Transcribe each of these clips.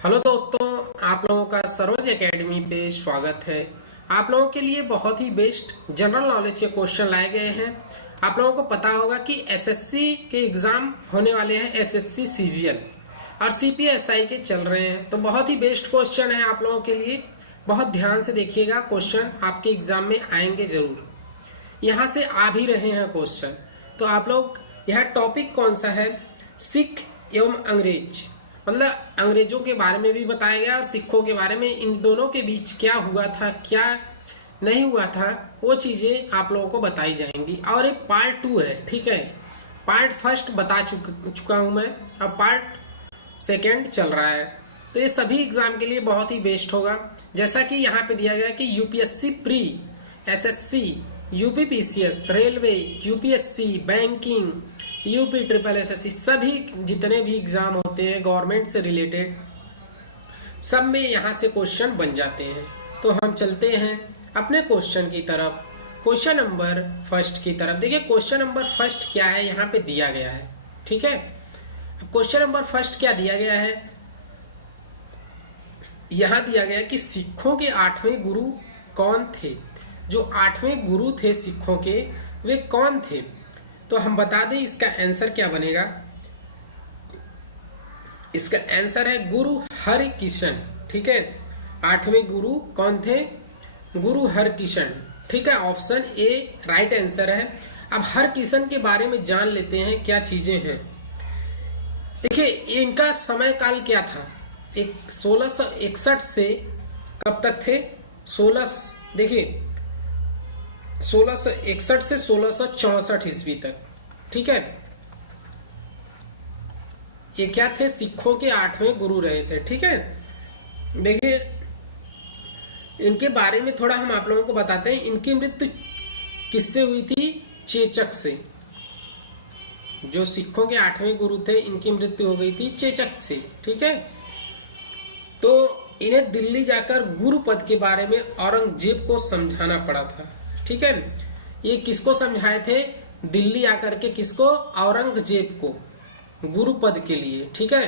Hello दोस्तों, आप लोगों का सरोज एकेडमी पे स्वागत है। आप लोगों के लिए बहुत ही बेस्ट जनरल नॉलेज के क्वेश्चन लाए गए हैं। आप लोगों को पता होगा कि एसएससी के एग्जाम होने वाले हैं, एसएससी सीजीएल और सीपीएसआई के चल रहे हैं, तो बहुत ही बेस्ट क्वेश्चन है आप लोगों के लिए। बहुत ध्यान से देखिएगा, क्वेश्चन आपके एग्जाम में आएंगे जरूर। यहाँ से आ भी रहे हैं क्वेश्चन, तो आप लोग, यह टॉपिक कौन सा है? सिख एवं अंग्रेज, मतलब अंग्रेजों के बारे में भी बताया गया और सिखों के बारे में, इन दोनों के बीच क्या हुआ था, क्या नहीं हुआ था, वो चीजें आप लोगों को बताई जाएंगी। और ये पार्ट 2 है, ठीक है। पार्ट फर्स्ट बता चुका हूं मैं, अब पार्ट सेकेंड चल रहा है। तो ये सभी एग्जाम के लिए बहुत ही बेस्ट होगा। जैसा कि यहाँ पे दिया गया कि UPSC pre, SSC, UPPCS, railway, UPSC, banking, UP triple SSC, सभी जितने भी एग्जाम होते हैं गवर्नमेंट से रिलेटेड, सब में यहाँ से क्वेश्चन बन जाते हैं। तो हम चलते हैं अपने क्वेश्चन की तरफ, क्वेश्चन नंबर फर्स्ट की तरफ। देखिए क्वेश्चन नंबर फर्स्ट क्या है, यहाँ पे दिया गया है, ठीक है। क्वेश्चन नंबर फर्स्ट क्या दिया गया है, यहाँ दिया गया कि सिखों के 8वें गुरु कौन थे? जो 8वें गुरु थे सिखों के, वे कौन थे? तो हम बता दें इसका आंसर क्या बनेगा। इसका आंसर है गुरु हरकिशन, ठीक है। 8वें गुरु कौन थे? गुरु हरकिशन, ठीक है। ऑप्शन ए राइट आंसर है। अब हरकिशन के बारे में जान लेते हैं क्या चीजें हैं। देखिए इनका समय काल क्या था, 1661 से कब तक थे? 1661 से 1664 ईस्वी तक, ठीक है। ये क्या थे? सिखों के 8वें गुरु रहे थे, ठीक है। देखिए इनके बारे में थोड़ा हम आप लोगों को बताते हैं। इनकी मृत्यु किससे हुई थी? चेचक से। जो सिखों के 8वें गुरु थे, इनकी मृत्यु हो गई थी चेचक से, ठीक है। तो इन्हें दिल्ली जाकर गुरु पद के बारे में औरंगजेब को समझाना पड़ा था, ठीक है। ये किसको समझाए थे? दिल्ली आकर के किसको? औरंगजेब को, गुरु पद के लिए, ठीक है।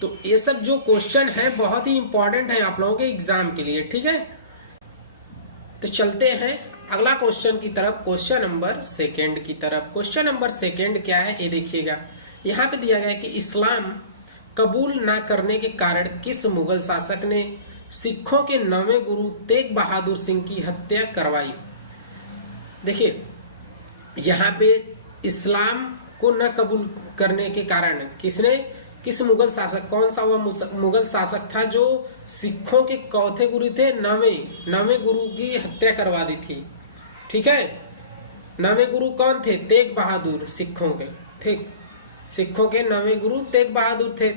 तो ये सब जो क्वेश्चन है बहुत ही इंपॉर्टेंट है आप लोगों के एग्जाम के लिए, ठीक है। तो चलते हैं अगला क्वेश्चन की तरफ, क्वेश्चन नंबर सेकेंड की तरफ। क्वेश्चन नंबर सेकेंड क्या है ये देखिएगा। यहाँ पे दिया गया है कि इस्लाम कबूल ना करने के कारण किस मुगल शासक ने सिखों के 9वें गुरु तेग बहादुर सिंह की हत्या करवाई? देखिए यहाँ पे इस्लाम को न कबूल करने के कारण किसने, किस मुगल शासक, कौन सा वह मुगल शासक था जो सिखों के चौथे गुरु थे, 9वें गुरु की हत्या करवा दी थी, ठीक है। 9वें गुरु कौन थे? तेग बहादुर, सिखों के, ठीक। सिखों के 9वें गुरु तेग बहादुर थे।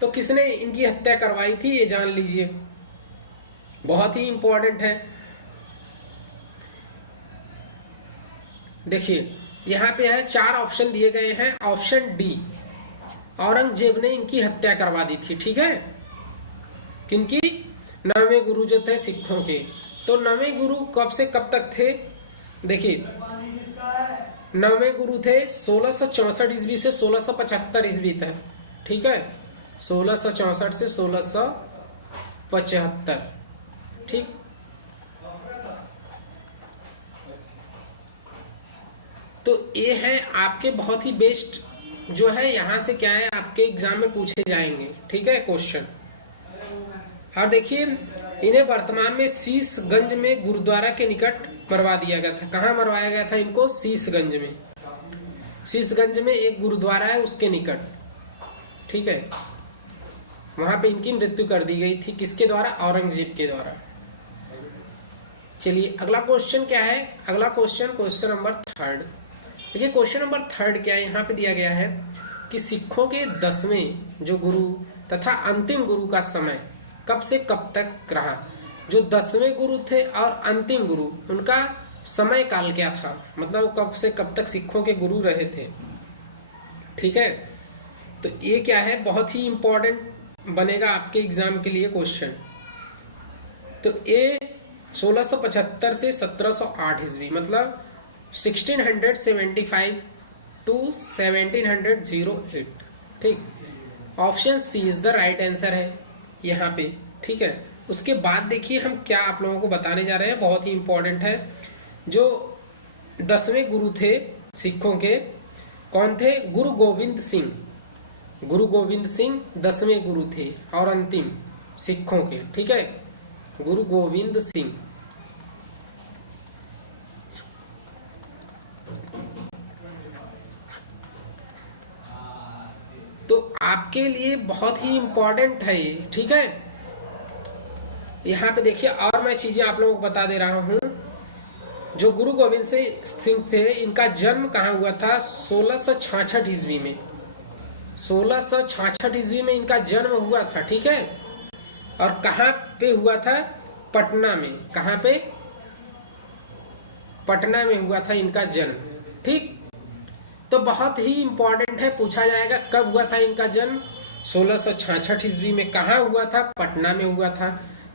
तो किसने इनकी हत्या करवाई थी ये जान लीजिए, बहुत ही इंपॉर्टेंट है। देखिए यहाँ पे है 4 ऑप्शन दिए गए हैं। ऑप्शन डी, औरंगजेब ने इनकी हत्या करवा दी थी, ठीक है। किनकी? 9वें गुरु जो थे सिखों के। तो 9वें गुरु कब से कब तक थे? देखिए 9वें गुरु थे 1664 ईस्वी से 1675 ईस्वी तक, ठीक है। 1664 से 1675, ठीक। तो ये है आपके बहुत ही बेस्ट जो है, यहाँ से क्या है आपके एग्जाम में पूछे जाएंगे, ठीक है, क्वेश्चन। और देखिए इन्हें वर्तमान में शीशगंज में गुरुद्वारा के निकट मरवा दिया गया था। कहाँ मरवाया गया था इनको? शीशगंज में। शीशगंज में एक गुरुद्वारा है उसके निकट, ठीक है। वहां पे इनकी मृत्यु कर दी गई थी, किसके द्वारा? औरंगजेब के द्वारा। चलिए अगला क्वेश्चन क्या है? अगला क्वेश्चन, क्वेश्चन नंबर थर्ड। देखिए क्वेश्चन नंबर थर्ड क्या है, यहाँ पे दिया गया है कि सिखों के 10वें जो गुरु तथा अंतिम गुरु का समय कब से कब तक रहा? जो 10वें गुरु थे और अंतिम गुरु, उनका समय काल क्या था, मतलब कब से कब तक सिखों के गुरु रहे थे, ठीक है। तो ये क्या है, बहुत ही इंपॉर्टेंट बनेगा आपके एग्जाम के लिए क्वेश्चन। तो ये 1675 से 1708 ईस्वी, मतलब 1675 टू 1708। ठीक, option C is the right answer है यहाँ पे। ठीक है, उसके बाद देखिए हम क्या आप लोगों को बताने जा रहे हैं, बहुत ही इंपॉर्टेंट है। जो 10वें गुरु थे सिखों के, कौन थे? गुरु गोविंद सिंह। गुरु गोविंद सिंह 10वें गुरु थे और अंतिम सिखों के। ठीक है, गुरु गोविंद सिंह। तो आपके लिए बहुत ही इंपॉर्टेंट है ये। ठीक है, यहाँ पे देखिए और मैं चीजें आप लोगों को बता दे रहा हूं। जो गुरु गोविंद सिंह थे, इनका जन्म कहाँ हुआ था? 1666 ईस्वी में। 1666 ईस्वी में इनका जन्म हुआ था। ठीक है, और कहाँ पे हुआ था? पटना में। कहाँ पे? पटना में हुआ था इनका जन्म। ठीक, तो बहुत ही इंपॉर्टेंट है, पूछा जाएगा कब हुआ था इनका जन्म? 1666 ईस्वी में। कहाँ हुआ था? पटना में हुआ था।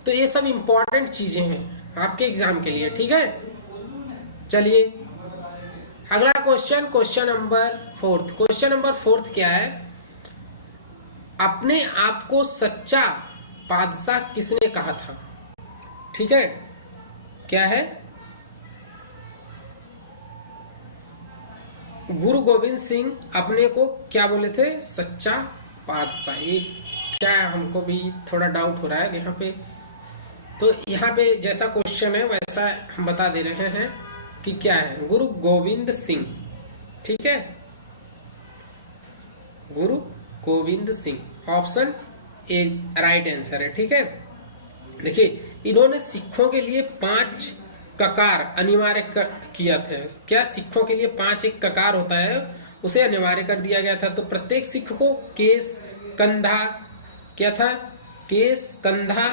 तो ये सब इंपॉर्टेंट चीजें हैं आपके एग्जाम के लिए। ठीक है, चलिए अगला question, question number 4। Question number 4 क्या है? अपने आप को सच्चा बादशाह किसने कहा था? ठीक है, क्या है? गुरु गोविंद सिंह अपने को क्या बोले थे? सच्चा बादशाह। ये क्या है, हमको भी थोड़ा डाउट हो रहा है यहाँ पे। तो यहाँ पे जैसा क्वेश्चन है वैसा हम बता दे रहे हैं कि क्या है। गुरु गोविंद सिंह। ठीक है, गुरु Govind Singh option A right answer है। ठीक है, देखिए इन्होंने सिखों के लिए 5 ककार अनिवार्य किया था। क्या? सिखों के लिए 5 एक ककार होता है, उसे अनिवार्य कर दिया गया था। तो प्रत्येक सिख को केस, कंधा, क्या था? केस, कंधा,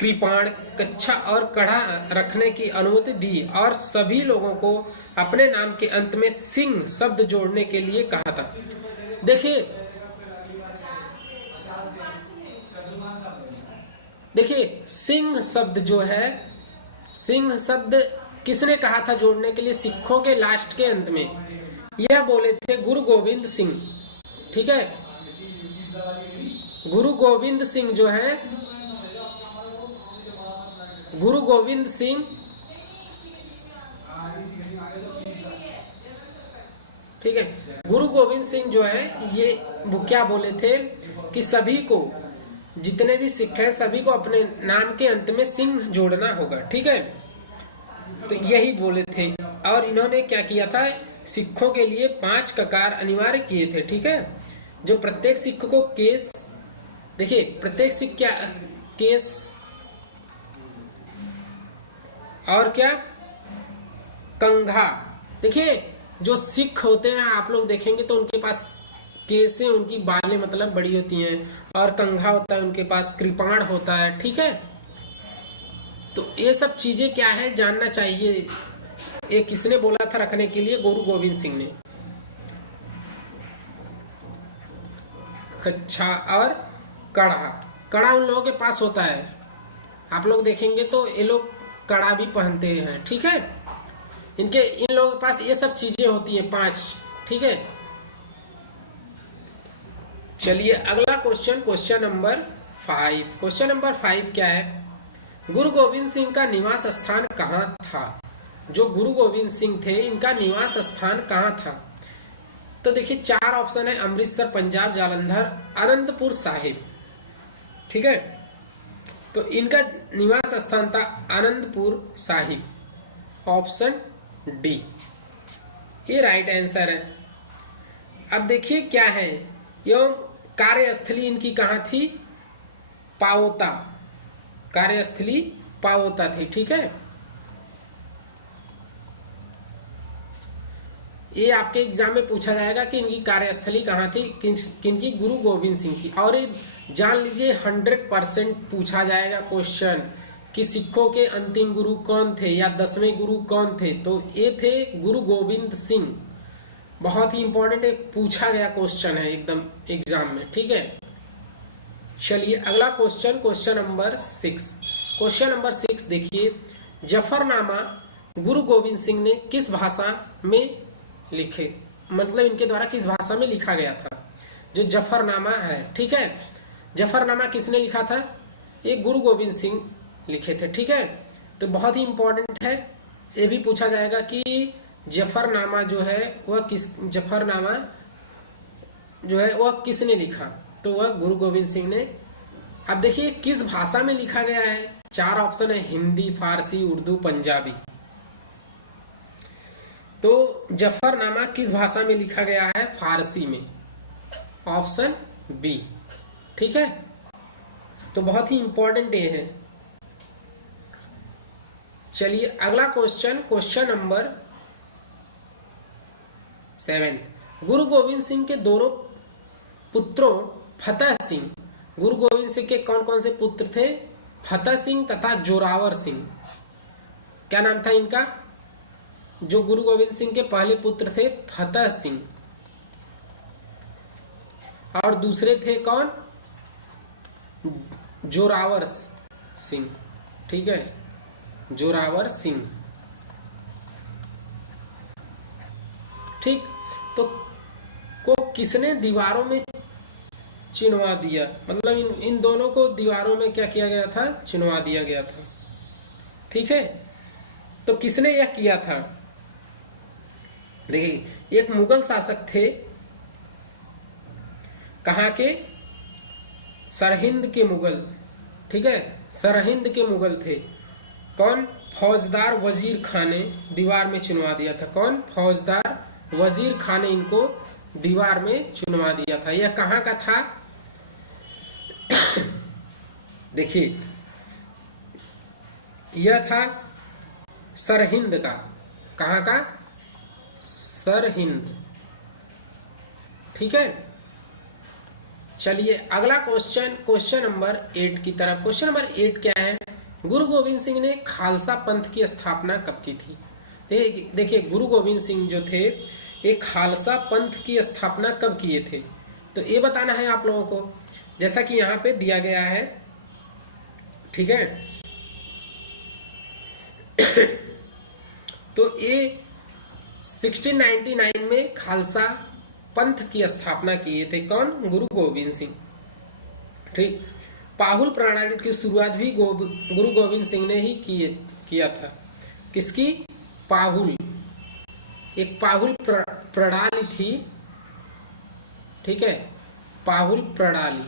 कृपाण, कच्छा और कड़ा रखने की अनुमति दी और सभी लोगों को अपने नाम के अंत में सिंह शब्द जोड़ने के लिए कहा था। देखिए सिंह शब्द जो है, सिंह शब्द किसने कहा था जोड़ने के लिए? सिखों के लास्ट के अंत में यह बोले थे गुरु गोविंद सिंह। ठीक है, गुरु गोविंद सिंह जो है, गुरु गोविंद सिंह, ठीक है, गुरु गोविंद सिंह जो है ये वो क्या बोले थे कि सभी को, जितने भी सिख हैं सभी को अपने नाम के अंत में सिंह जोड़ना होगा। ठीक है, तो यही बोले थे। और इन्होंने क्या किया था? सिखों के लिए 5 ककार अनिवार्य किए थे। ठीक है, जो प्रत्येक सिख को केस, देखिए प्रत्येक सिख क्या? केस और क्या? कंघा। देखिए जो सिख होते हैं आप लोग देखेंगे तो उनके पास केसें, उनकी बालें मतलब बड़ी होती हैं, और कंघा होता है उनके पास, कृपाण होता है। ठीक है, तो ये सब चीजें क्या है जानना चाहिए। ये किसने बोला था रखने के लिए? गुरु गोविंद सिंह ने। कच्छा और कड़ा, कड़ा उन लोगों के पास होता है, आप लोग देखेंगे तो ये लोग कड़ा भी पहनते हैं। ठीक है, इन लोगों के पास ये सब चीजें होती हैं 5। ठीक है, चलिए अगला question, question number 5। Question number 5 क्या है? गुरु गोविंद सिंह का निवास स्थान कहाँ था? जो गुरु गोविंद सिंह थे इनका निवास स्थान कहाँ था? तो देखिए 4 ऑप्शन है, अमृतसर, पंजाब, जालंधर, आनंदपुर साहिब। ठीक है, तो इनका निवास स्थान था आनंदपुर साहिब, ऑप्शन डी, ये राइट आंसर है। अब देखिए क्या है, एवं कार्यस्थली इनकी कहाँ थी? पाओता, कार्यस्थली पाओता थी। ठीक है, ये आपके एग्जाम में पूछा जाएगा कि इनकी कार्यस्थली कहाँ थी, किनकी? गुरु गोविंद सिंह की। और ये जान लीजिए 100% पूछा जाएगा क्वेश्चन कि सिखों के अंतिम गुरु कौन थे या 10वें गुरु कौन थे? तो ये थे गुरु गोविंद सिंह। बहुत ही इंपॉर्टेंट एक पूछा गया क्वेश्चन है एकदम एग्जाम में। ठीक है, चलिए अगला question, question number 6। Question number 6 देखिए, जफरनामा गुरु गोविंद सिंह ने किस भाषा में लिखे? मतलब इनके द्वारा किस भाषा में लिखा गया था? जो जफरनामा है, ठीक है, जफरनामा किसने लिखा था? ये गुरु गोविंद सिंह लिखे थे, ठीक है। तो बहुत ही इंपॉर्टेंट है, ये भी पूछा जाएगा कि जफरनामा जो है वह जफरनामा जो है वह किसने लिखा? तो वह गुरु गोविंद सिंह ने। अब देखिए किस भाषा में लिखा गया है, 4 ऑप्शन है, हिंदी, फारसी, उर्दू, पंजाबी। तो जफरनामा किस भाषा में लिखा गया है? फारसी में, ऑप्शन बी, ठीक है। तो बहुत ही इंपॉर्टेंट ये है। चलिए अगला क्वेश्चन, क्वेश्चन नंबर 7। गुरु गोविंद सिंह के दोनों पुत्रों फतेह सिंह, गुरु गोविंद सिंह के कौन कौन से पुत्र थे? फतेह सिंह तथा जोरावर सिंह। क्या नाम था इनका? जो गुरु गोविंद सिंह के पहले पुत्र थे फतेह सिंह, और दूसरे थे कौन? जोरावर सिंह, ठीक है, जोरावर सिंह, ठीक। तो को किसने दीवारों में चिनवा दिया? मतलब इन दोनों को दीवारों में क्या किया गया था? चिनवा दिया गया था, ठीक है। तो किसने यह किया था? देखिए एक मुगल शासक थे, कहां के? सरहिंद के मुगल, ठीक है, सरहिंद के मुगल थे। कौन? फौजदार वजीर खान ने दीवार में चिनवा दिया था। कौन? फौजदार वजीर खान ने इनको दीवार में चुनवा दिया था। यह कहां का था? देखिए यह था सरहिंद का। कहां का? सरहिंद, ठीक है। चलिए अगला क्वेश्चन, क्वेश्चन नंबर 8 की तरफ। क्वेश्चन नंबर 8 क्या है? गुरु गोविंद सिंह ने खालसा पंथ की स्थापना कब की थी? देखिए गुरु गोविंद सिंह जो थे ये खालसा पंथ की स्थापना कब किए थे? तो ये बताना है आप लोगों को, जैसा कि यहाँ पे दिया गया है, ठीक है। तो ये 1699 में खालसा पंथ की स्थापना किए थे। कौन? गुरु गोविंद सिंह, ठीक। पाहुल प्रणाली की शुरुआत भी गुरु गोविंद सिंह ने ही किया था। किसकी? पाहुल, एक पाहुल प्रणाली थी, ठीक है, पाहुल प्रणाली।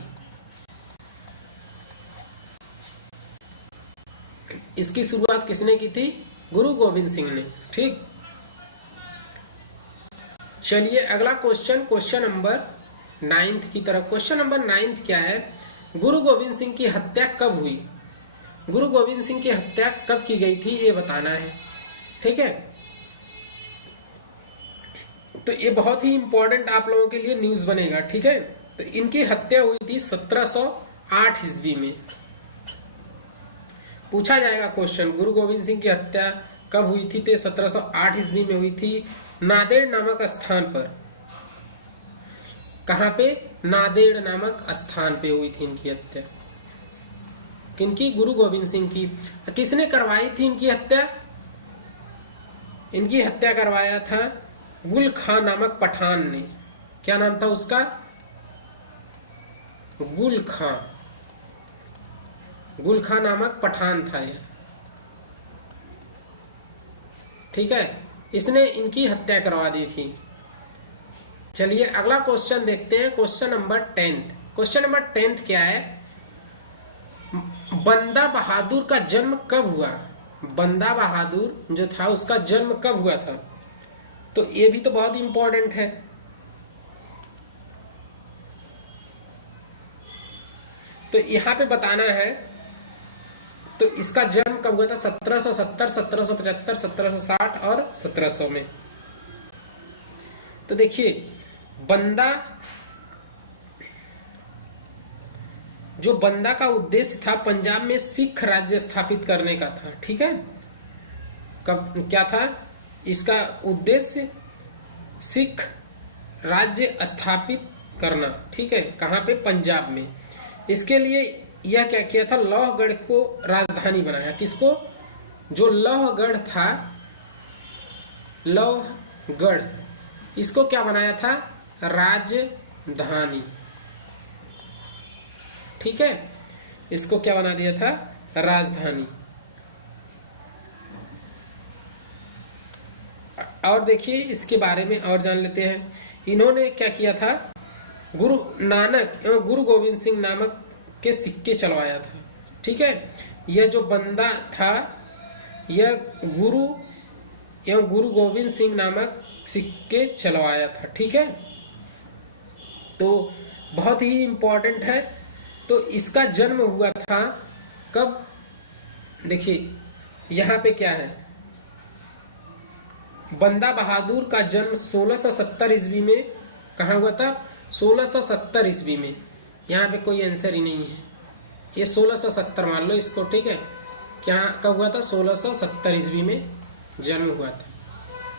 इसकी शुरुआत किसने की थी? गुरु गोविंद सिंह ने, ठीक। चलिए अगला क्वेश्चन, क्वेश्चन नंबर 9 की तरफ। क्वेश्चन नंबर 9 क्या है? गुरु गोविंद सिंह की हत्या कब हुई? गुरु गोविंद सिंह की हत्या कब की गई थी ये बताना है, ठीक है। तो ये बहुत ही इंपॉर्टेंट आप लोगों के लिए न्यूज बनेगा, ठीक है। तो इनकी हत्या हुई थी 1708 ईस्वी में। पूछा जाएगा क्वेश्चन, गुरु गोविंद सिंह की हत्या कब हुई थी? तो 1708 ईस्वी में हुई थी, नादेड़ नामक स्थान पर। कहां पे? नादेड़ नामक स्थान पे हुई थी इनकी हत्या। किनकी? गुरु गोविंद सिंह की। किसने करवाई थी इनकी हत्या? इनकी हत्या करवाया था गुल खां नामक पठान ने। क्या नाम था उसका? गुल खां। गुल खां नामक पठान था यह, ठीक है। इसने इनकी हत्या करवा दी थी। चलिए अगला क्वेश्चन देखते हैं, क्वेश्चन नंबर 10। क्वेश्चन नंबर 10 क्या है? बंदा बहादुर का जन्म कब हुआ? बंदा बहादुर जो था उसका जन्म कब हुआ था? तो ये भी तो बहुत इंपॉर्टेंट है। तो यहां पे बताना है, तो इसका जन्म कब हुआ था? 1770, 1775, 1760 और 1700 में। तो देखिए बंदा, जो बंदा का उद्देश्य था पंजाब में सिख राज्य स्थापित करने का था, ठीक है। कब क्या था इसका उद्देश्य? सिख राज्य स्थापित करना, ठीक है। कहां पे? पंजाब में। इसके लिए यह क्या किया था? लौहगढ़ को राजधानी बनाया। किसको? जो लौहगढ़ था, लौहगढ़, इसको क्या बनाया था? राजधानी। ठीक है, इसको क्या बना दिया था? राजधानी। और देखिए इसके बारे में और जान लेते हैं। इन्होंने क्या किया था? गुरु नानक एवं गुरु गोविंद सिंह नामक के सिक्के चलवाया था। ठीक है, यह जो बंदा था यह गुरु एवं गुरु गोविंद सिंह नामक सिक्के चलवाया था। ठीक है, तो बहुत ही इंपॉर्टेंट है। तो इसका जन्म हुआ था कब? देखिए यहां पे क्या है, बंदा बहादुर का जन्म 1670 ईस्वी में कहा हुआ था? 1670 ईस्वी में। यहाँ पे कोई आंसर ही नहीं है, ये 1670 मान लो इसको। ठीक है, क्या कब हुआ था? 1670 ईस्वी में जन्म हुआ था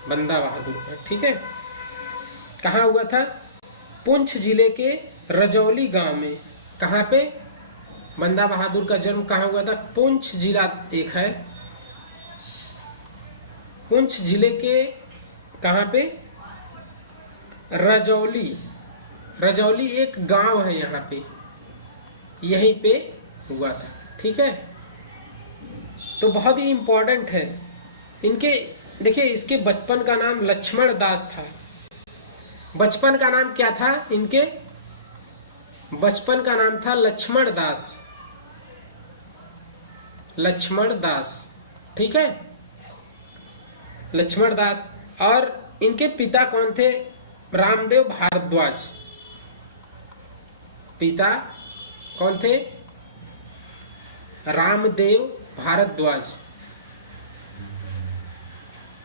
बंदा बहादुर का। ठीक है, कहाँ हुआ था? पुंछ जिले के रजौली गांव में। कहाँ पे बंदा बहादुर का जन्म कहाँ हुआ था? पुंछ जिला एक है, पुंछ जिले के कहाँ पे? रजौली। रजौली एक गांव है यहाँ पे, यहीं पे हुआ था। ठीक है, तो बहुत ही इंपॉर्टेंट है। इनके देखिए इसके बचपन का नाम लक्ष्मण दास था। बचपन का नाम क्या था इनके? बचपन का नाम था लक्ष्मण दास। लक्ष्मण दास। ठीक है, लक्ष्मण दास। और इनके पिता कौन थे? रामदेव भारद्वाज। पिता कौन थे? रामदेव भारद्वाज।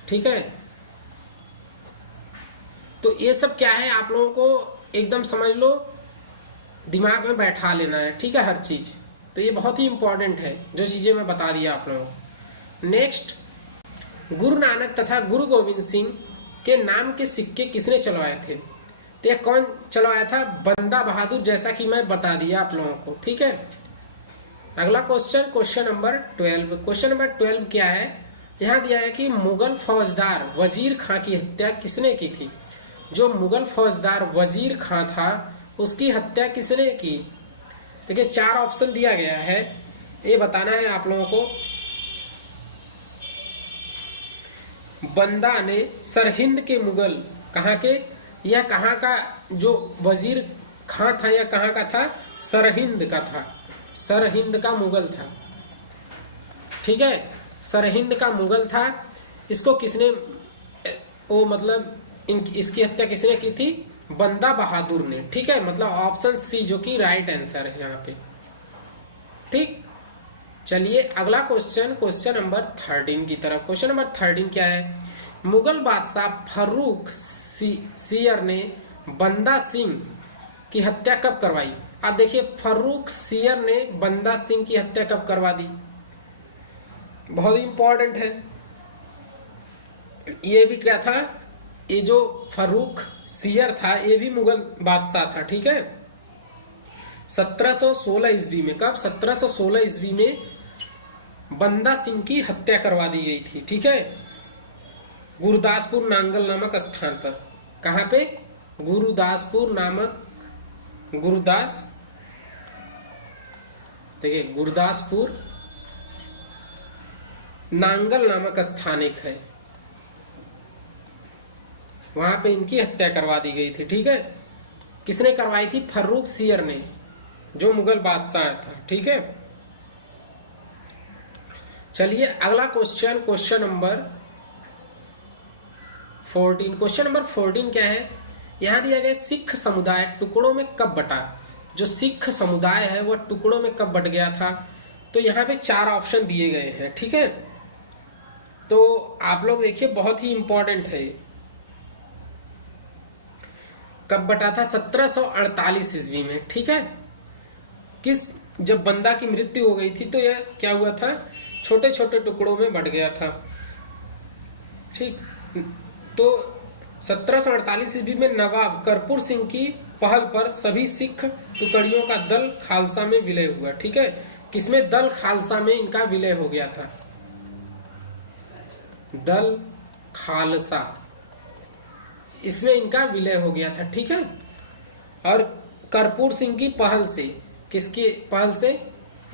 ठीक है, तो ये सब क्या है आप लोगों को एकदम समझ लो, दिमाग में बैठा लेना है। ठीक है, हर चीज। तो ये बहुत ही इंपॉर्टेंट है जो चीजें मैं बता दिया आप लोगों को। नेक्स्ट, गुरु नानक तथा गुरु गोविंद सिंह के नाम के सिक्के किसने चलवाए थे? तो ये कौन चलवाया था? बंदा बहादुर, जैसा कि मैं बता दिया आप लोगों को। ठीक है, अगला question, question number 12। Question number 12 क्या है? यहाँ दिया है कि मुगल फौजदार वजीर खां की हत्या किसने की थी? जो मुगल फौजदार वजीर खां था उसकी हत्या किसने की? देखिए 4 ऑप्शन दिया गया है, ये बताना है आप लोगों को। बंदा ने सरहिंद के मुगल, कहाँ के? यह कहाँ का जो वजीर खां था, यह कहाँ का था? सरहिंद का था। सरहिंद का मुगल था। ठीक है, सरहिंद का मुगल था। इसको किसने, वो मतलब इसकी हत्या किसने की थी? बंदा बहादुर ने। ठीक है, मतलब ऑप्शन सी जो कि राइट आंसर है यहाँ पे। ठीक, चलिए अगला क्वेश्चन, क्वेश्चन नंबर 13 की तरफ। क्वेश्चन नंबर 13 क्या है? मुगल बादशाह फर्रुख सियर ने बंदा सिंह की हत्या कब करवाई? आप देखिए फर्रुख सियर ने बंदा सिंह की हत्या कब करवा दी? बहुत इंपॉर्टेंट है। ये भी क्या था? ये जो फर्रुख सियर था ये भी मुगल बादशाह था। ठीक है, 1716 ईस्वी में। कब? 1716 ईस्वी में बंदा सिंह की हत्या करवा दी गई थी। ठीक है, गुरदासपुर नांगल नामक स्थान पर। कहां पे? गुरुदासपुर नामक, गुरदास, देखिए गुरदासपुर नांगल नामक स्थान एक है, वहां पे इनकी हत्या करवा दी गई थी। ठीक है, किसने करवाई थी? फर्रुख सियर ने, जो मुगल बादशाह था। ठीक है, चलिए अगला question, question number 14। Question number 14 क्या है? यहां दिया गया सिख समुदाय टुकड़ों में कब बटा? जो सिख समुदाय है वह टुकड़ों में कब बट गया था? तो यहाँ पे 4 ऑप्शन दिए गए हैं। ठीक है, तो आप लोग देखिए बहुत ही इंपॉर्टेंट है। कब बटा था? 1748 ईस्वी में। ठीक है, किस, जब बंदा की मृत्यु हो गई थी तो यह क्या हुआ था? छोटे छोटे टुकड़ों में बट गया था। ठीक, तो 1748 ईस्वी में नवाब कर्पूर सिंह की पहल पर सभी सिख टुकड़ियों का दल खालसा में विलय हुआ। ठीक है, किसमें? दल खालसा में इनका विलय हो गया था। दल खालसा, इसमें इनका विलय हो गया था, ठीक है। और कर्पूर सिंह की पहल से, किसकी पहल से?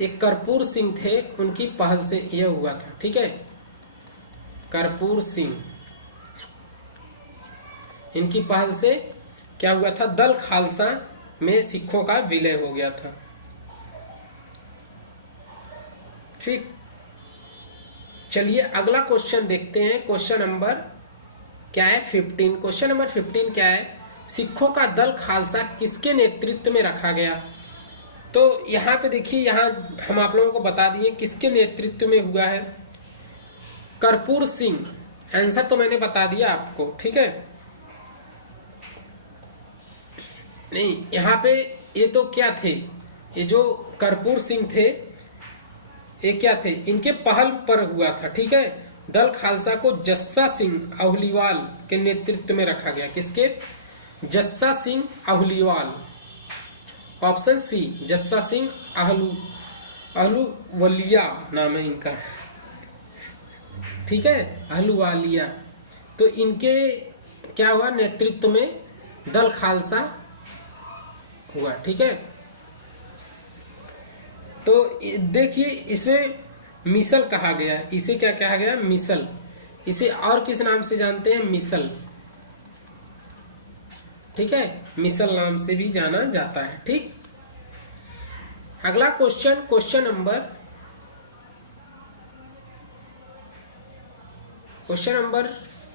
एक कर्पूर सिंह थे, उनकी पहल से यह हुआ था, ठीक है। कर्पूर सिंह, इनकी पहल से क्या हुआ था? दल खालसा में सिखों का विलय हो गया था, ठीक। चलिए अगला क्वेश्चन देखते हैं। क्वेश्चन नंबर क्या है? 15। क्वेश्चन नंबर 15 क्या है? सिखों का दल खालसा किसके नेतृत्व में रखा गया? तो यहाँ पे देखिए, यहाँ हम आप लोगों को बता दिए किसके नेतृत्व में हुआ है। कर्पूर सिंह, आंसर तो मैंने बता दिया आपको, ठीक है। नहीं, यहाँ पे ये तो क्या थे? ये जो कर्पूर सिंह थे, ये क्या थे? इनके पहल पर हुआ था, ठीक है। दल खालसा को जस्सा सिंह अहलूवाल के नेतृत्व में रखा गया। किसके? जस्सा सिंह अहलूवाल। ऑप्शन सी, जस्सा सिंह अहलूवालिया नाम है इनका, ठीक है, अहलूवालिया। तो इनके क्या हुआ? नेतृत्व में दल खालसा हुआ, ठीक है। तो देखिए, इसमें मिसल कहा गया, इसे क्या कहा गया? मिसल। इसे और किस नाम से जानते हैं? मिसल, ठीक है, मिसल नाम से भी जाना जाता है, ठीक। अगला क्वेश्चन, क्वेश्चन नंबर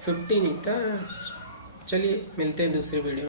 15 ही था। चलिए मिलते हैं दूसरे वीडियो।